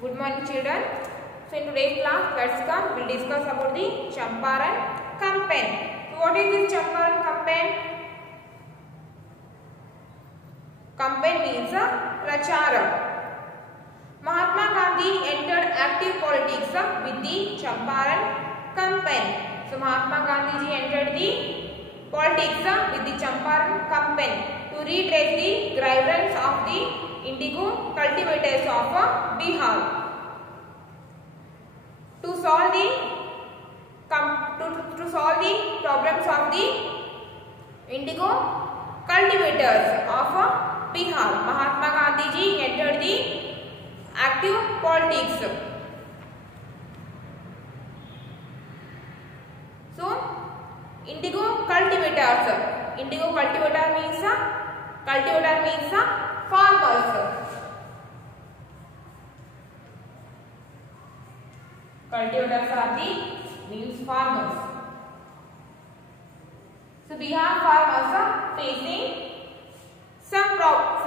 Good morning, children. So in today's class, let's come. We'll discuss about the Champaran campaign. So what is this Champaran campaign? Campaign means Prachara. Mahatma Gandhi entered active politics with the Champaran campaign. So Mahatma Gandhi ji entered the politics with the Champaran campaign to redress the grievance of the indigo cultivators of Bihar. To solve the problems of the indigo cultivators of Bihar, Mahatma Gandhi ji entered the active politics. So, indigo cultivators. Indigo cultivator means farmers. Cultivators are the means farmers. So Bihar farmers are facing some problems.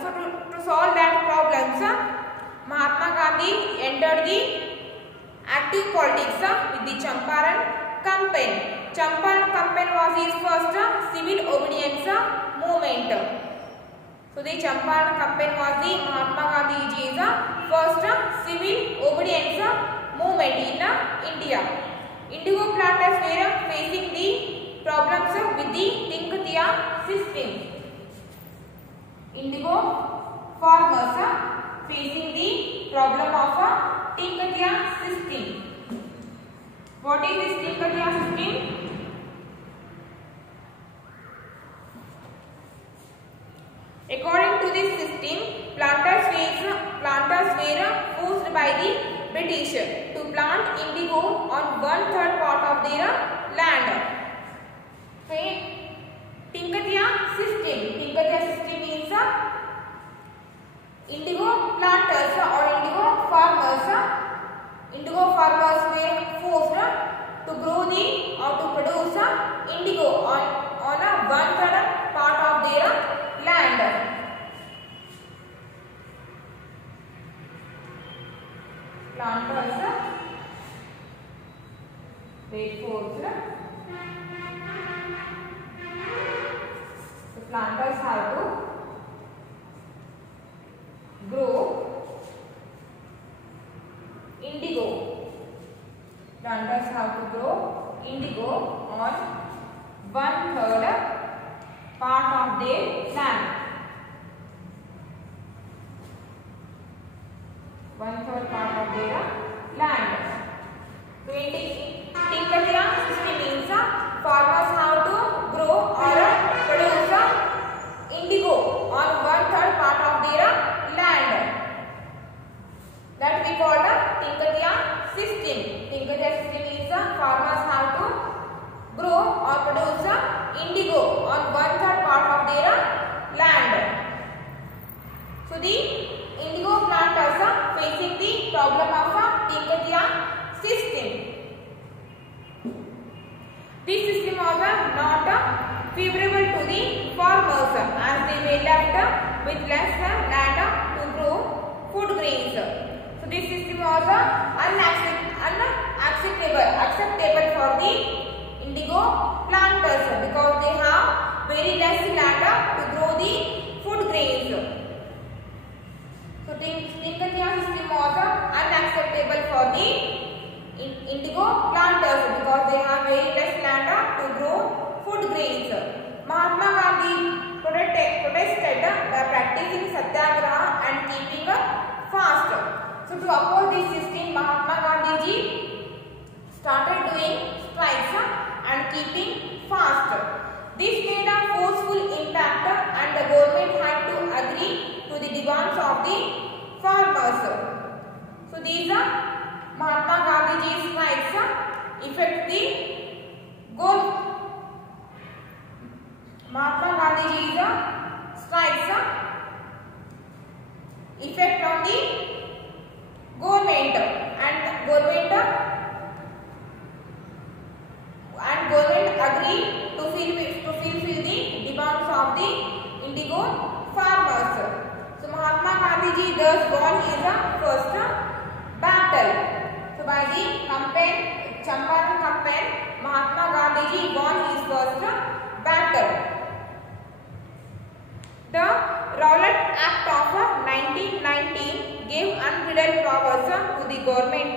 So to solve that problems, Mahatma Gandhi entered the active politics with the Champaran campaign. Champaran campaign was his first civil obedience movement. So the Champaran campaign was the Mahatma Gandhi's first civil obedience movement in India. Indigo planters were facing the problems with the Tinkatiya system. Indigo farmers facing the problem of Tinkatiya system. What is this Tinkatiya system? According to this system, planters were forced by the British to plant indigo on 1/3 part of their land. Tinkatiya system means indigo planters or indigo farmers were forced to grow or to produce indigo on a 1/3 part of their land. Planters were forced. The planters have to grow indigo. Planters have to grow indigo on 1/3 part of their land. 1/3 part of their land. So Tinkatiya system means farmers have to grow or produce indigo on 1/3 part of their land. That we call the Tinkatiya system. Tinkatiya system means farmers have to grow or produce indigo on 1/3 part of their land. So the indigo planters are facing the problem of Tinkatiya system. This system was not favorable to the farmers as they were left with less land to grow food grains. So this system was unacceptable for the indigo planters because they have very less land to grow the food grains. So Tinkatiya system was unacceptable for the indigo planters because they have very less land to grow food grains. Mahatma Gandhi protested by practicing satyagraha and keeping fast. So to oppose this system, Mahatma Gandhi ji started doing strikes and keeping fast. This made a forceful impact and the government had to agree Gandhiji thus won his first battle. So by the Champaran campaign, Mahatma Gandhiji won his first battle. The Rowlatt Act of 1919 gave unbridled powers to the government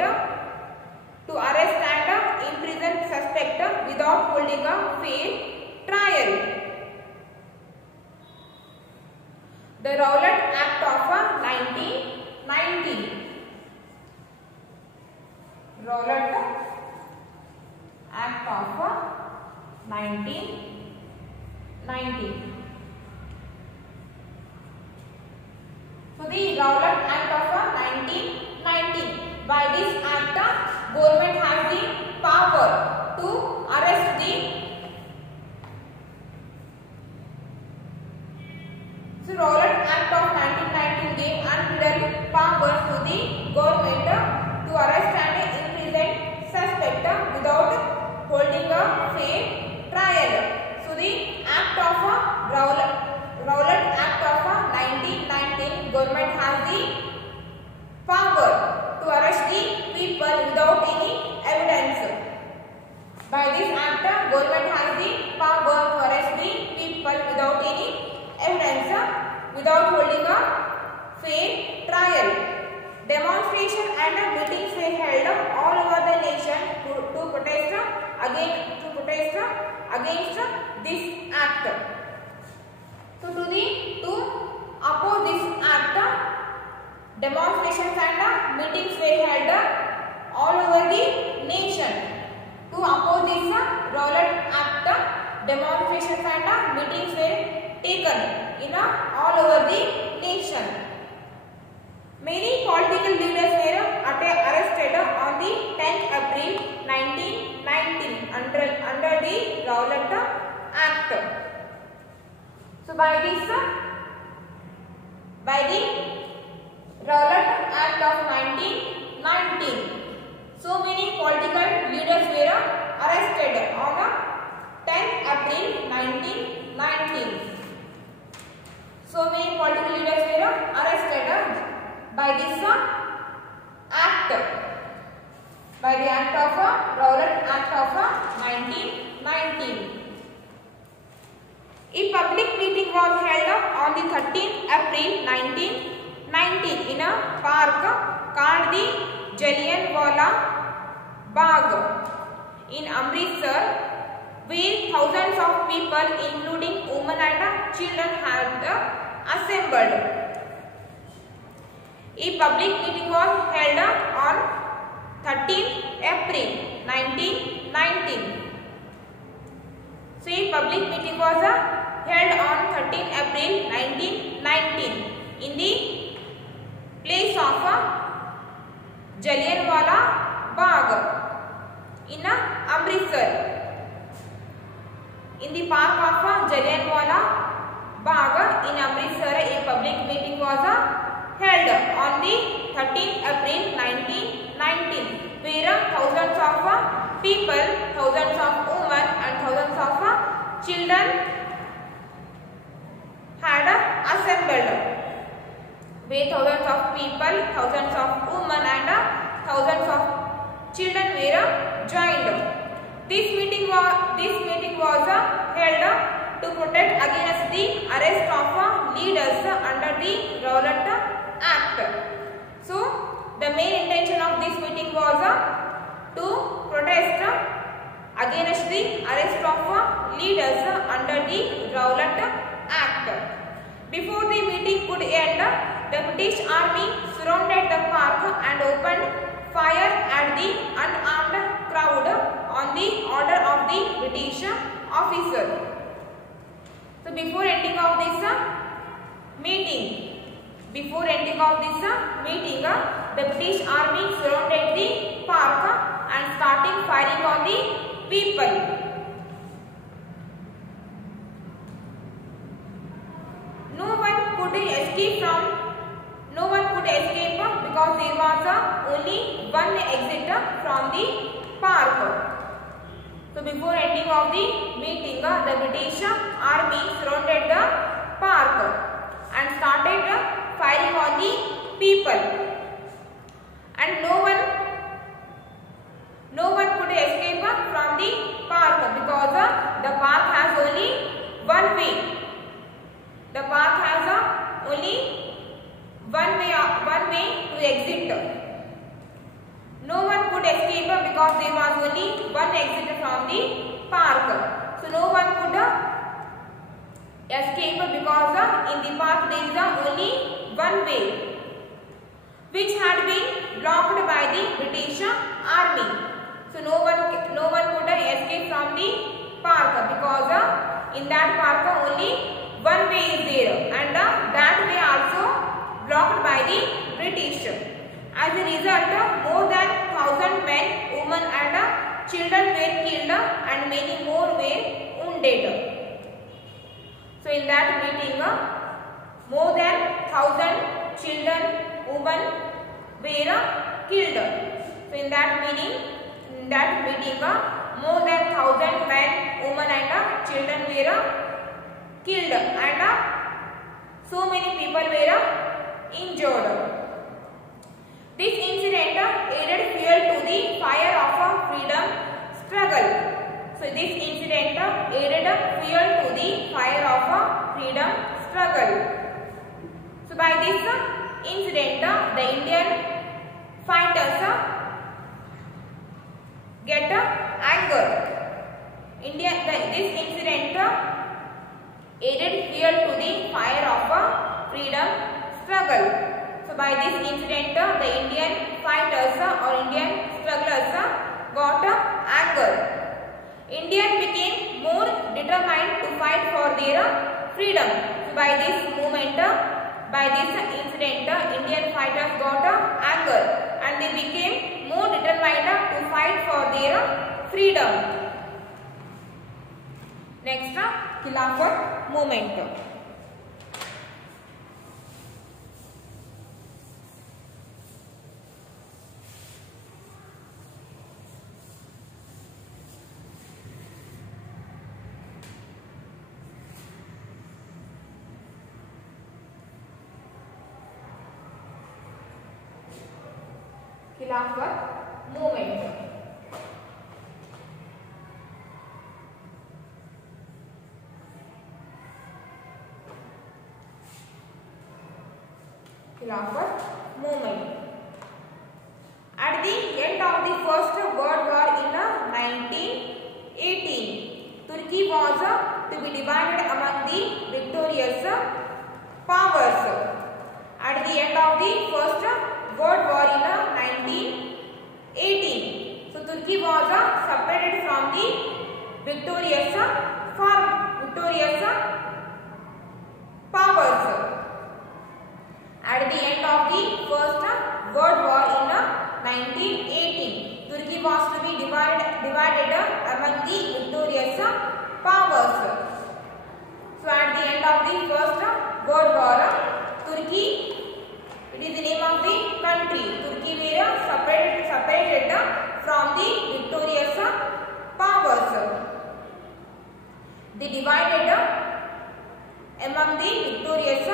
to arrest and imprison suspects without holding a fair trial. The Rowlatt Act of 1919. Rowlatt Act of 1919. So the Rowlatt Act of 1919. By this act, government has the power to arrest the Rowlatt Act of 1919 gave unbridled powers to the government to arrest and imprison suspects without holding a fair trial. So the Act of Rowlatt Act of 1919, government has the power to arrest the people without any evidence. By this act, government has the power to arrest the people without any evidence, without holding a fair trial. Demonstration and meetings were held all over the nation to protest against this act. So to oppose this act, demonstrations and meetings were held all over the nation. To oppose this Rowlatt Act, demonstrations and meetings were taken in all over the nation. Many political leaders were arrested on the 10th April 1919 under the Rowlatt Act. So by the Rowlatt Act of 1919, so many political leaders were arrested on 10th April 1919. So many political leaders were arrested by this act, by the act of Rowlatt Act of 1919. A public meeting was held on the 13th April 1919 in a park called the Jallianwala Bagh in Amritsar, where thousands of people including women and children had assembled. A public meeting was held on 13th April 1919. So a public meeting was held on 13th April 1919 in the place of Jallianwala Bagh in Amritsar. In the park of Jallianwala Bagh in Amritsar, a public meeting was held on the 13th April 1919, where thousands of people, thousands of women and thousands of children had assembled. Where thousands of people, thousands of women and thousands of children were joined. This meeting was held to protect against the arrest of leaders under the Rowlatt Act. So the main intention of this meeting was to protest against the arrest of leaders under the Rowlatt Act. Before the meeting could end, the British Army surrounded the park and opened fire at the unarmed crowd on the order of the British officer. So before ending of this meeting, the British Army surrounded the park and starting firing on the people. No one could escape because there was only one exit from the park. So before ending of the meeting, the British Army surrounded the park and started firing on the people, and no one could escape from the park because the park has only one way. The park has only one way to exit. No one could escape because there was only one exit from the park. So no one could escape because in the park there is only one way, which had been blocked by the British Army. So no one could escape from the park because in that park only one way is there, and that way also blocked by the British. As a result, more than 1,000 men, women and children were killed and many more were wounded. So in that meeting, more than 1,000 children, women were killed. So in that meeting, more than 1,000 men, women and children were killed, and so many people were injured. This incident added fuel to the fire of a freedom struggle. So this incident added fuel to the fire of a freedom struggle. So by this incident, the Indian fighters get anger. This incident added fuel to the fire of a freedom struggle. So by this incident, the Indian fighters or Indian strugglers got anger. Indians became more determined to fight for their freedom. So by this incident, Indian fighters got anger and they became more determined to fight for their freedom. Next, Khilafat movement. Khilafat movement. Khilafat movement. At the end of the First World War in 1918, Turkey was to be divided among the victorious powers. At the end of the First World War in 1918, so Turkey was separated from the victorious powers. At the end of the First World War in 1918, Turkey was to be divided among the victorious powers. So at the end of the First World War, Turkey, it is the name of the country, Turkey were separated from the victorious powers. They divided among the victorious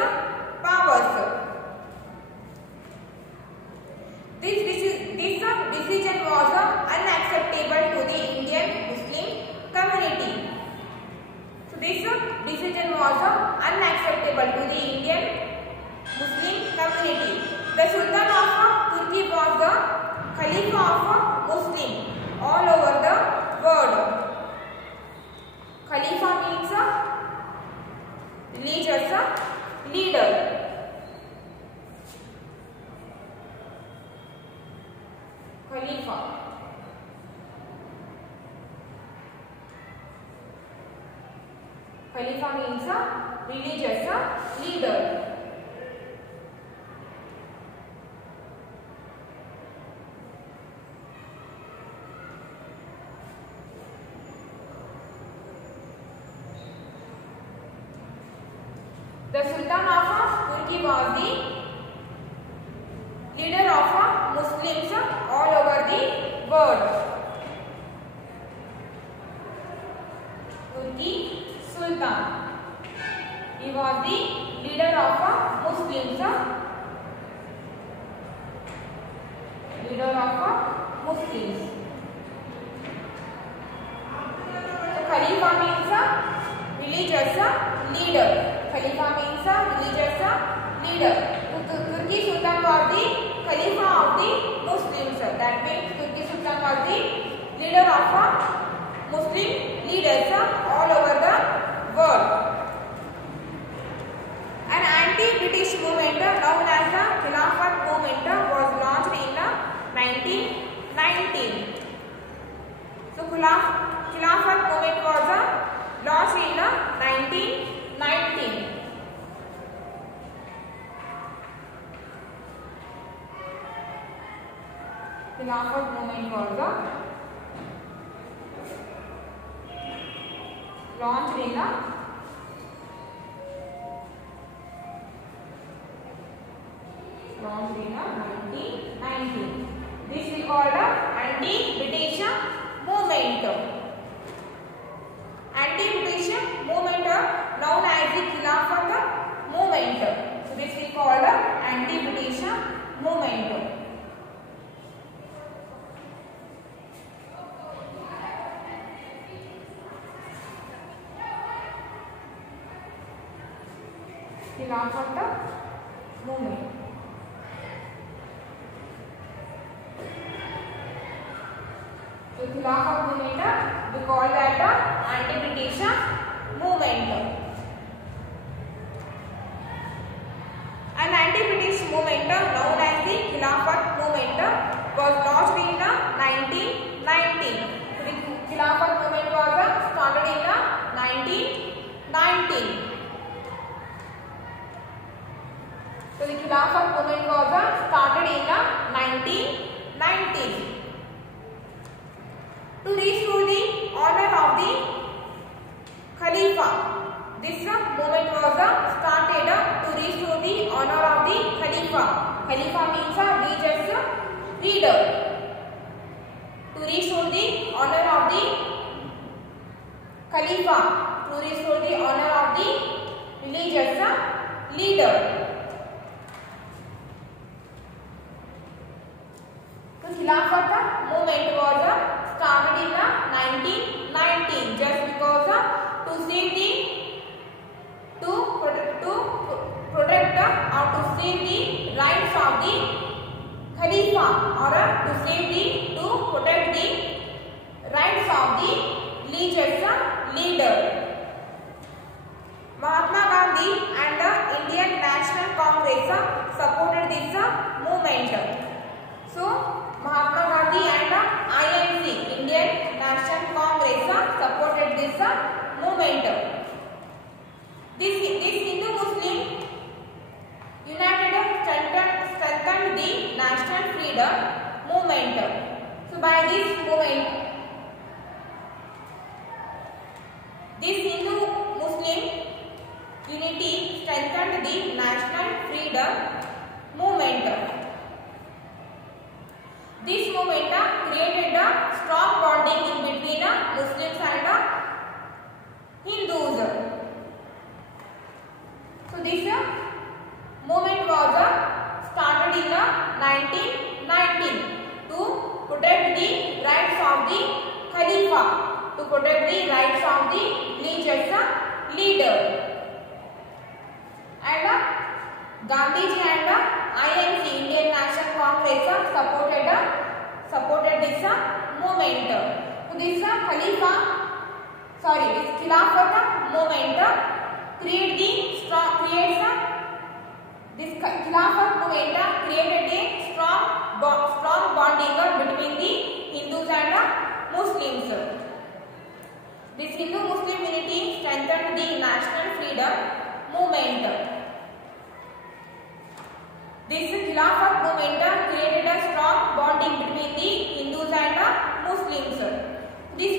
powers. This decision was unacceptable to the Indian Muslim community. So this decision was unacceptable to the Indian Muslim community. The Sultan of Turkey was the Khalifa of Muslim all over the world. Khalifa means religious leader. Khalifa. Khalifa means religious leader. The Sultan of Turkey was the leader of Muslims all over the world. Turkey Sultan. He was the leader of Muslims leader. Turki Sultan was the Khalifa of the Muslims. That means Turki Sultan was the leader of Muslim leaders all over the world. An anti-British movement known as the Khilafat movement was launched in 1919. So Khilafat movement was launched in 1919. Khilafat movement was launched in 1919. This is called anti-British movement. Anti-British movement known as the Khilafat movement. So this is called anti-British movement. Khilafat movement. So Khilafat movement we call that anti-British movement. An anti-British movement known as the Khilafat movement was launched in 1919. So the Khilafat movement was started in 1919. So the Khilafat movement was started in 1919 to restore the honor of the Khalifa. This movement was started to restore the honor of the Khalifa. Khalifa means religious leader. To restore the honor of the Khalifa. To restore the honor of the religious leader. Khilafat movement was started in 1919 just because to save the to protect or to save the rights of the Khalifa or to protect the rights of the religious leader. Mahatma Gandhi and the Indian National Congress supported this movement. So Mahatma Gandhi and INC, Indian National Congress, supported this movement. This Hindu-Muslim united strengthened the national freedom movement. So by this movement, this Hindu-Muslim unity strengthened the national freedom movement. This movement created a strong bonding in between Muslims and Hindus. So this movement was started in 1919 to protect the rights of the Khalifa, to protect the rights of the religious leader. And Gandhiji and INC, Indian National Congress, supported this movement. So this Khilafat movement created a strong bonding between the Hindus and Muslims. This Hindu-Muslim unity strengthened the national freedom movement. This Khilafat movement created a strong bonding between the Hindus and Muslims. This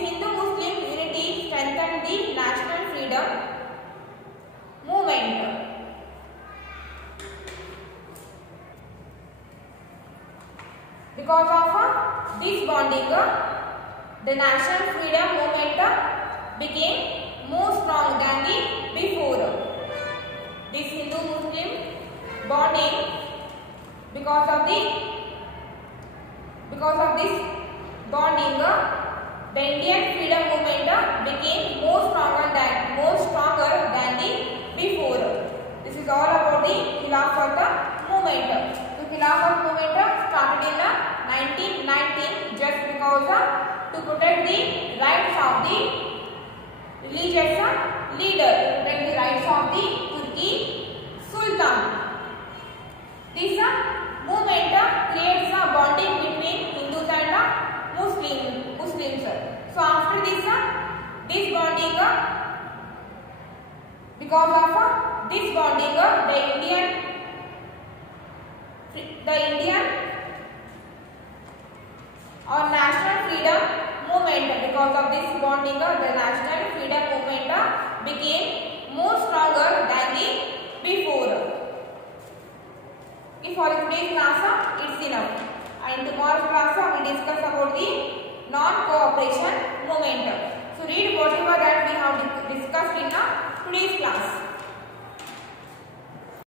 Hindu-Muslim unity strengthened the national freedom movement. Because of this bonding, the national freedom movement became more strong than the before. This Hindu-Muslim bonding, because of this bonding, the Indian freedom movement became more strong Because of this bonding, the Indian or national freedom movement, because of this bonding, the national freedom movement became more stronger than the before. Okay, for today's class, it's enough. And tomorrow's class, we will discuss about the non-cooperation movement. So read whatever that we have discussed in today's class.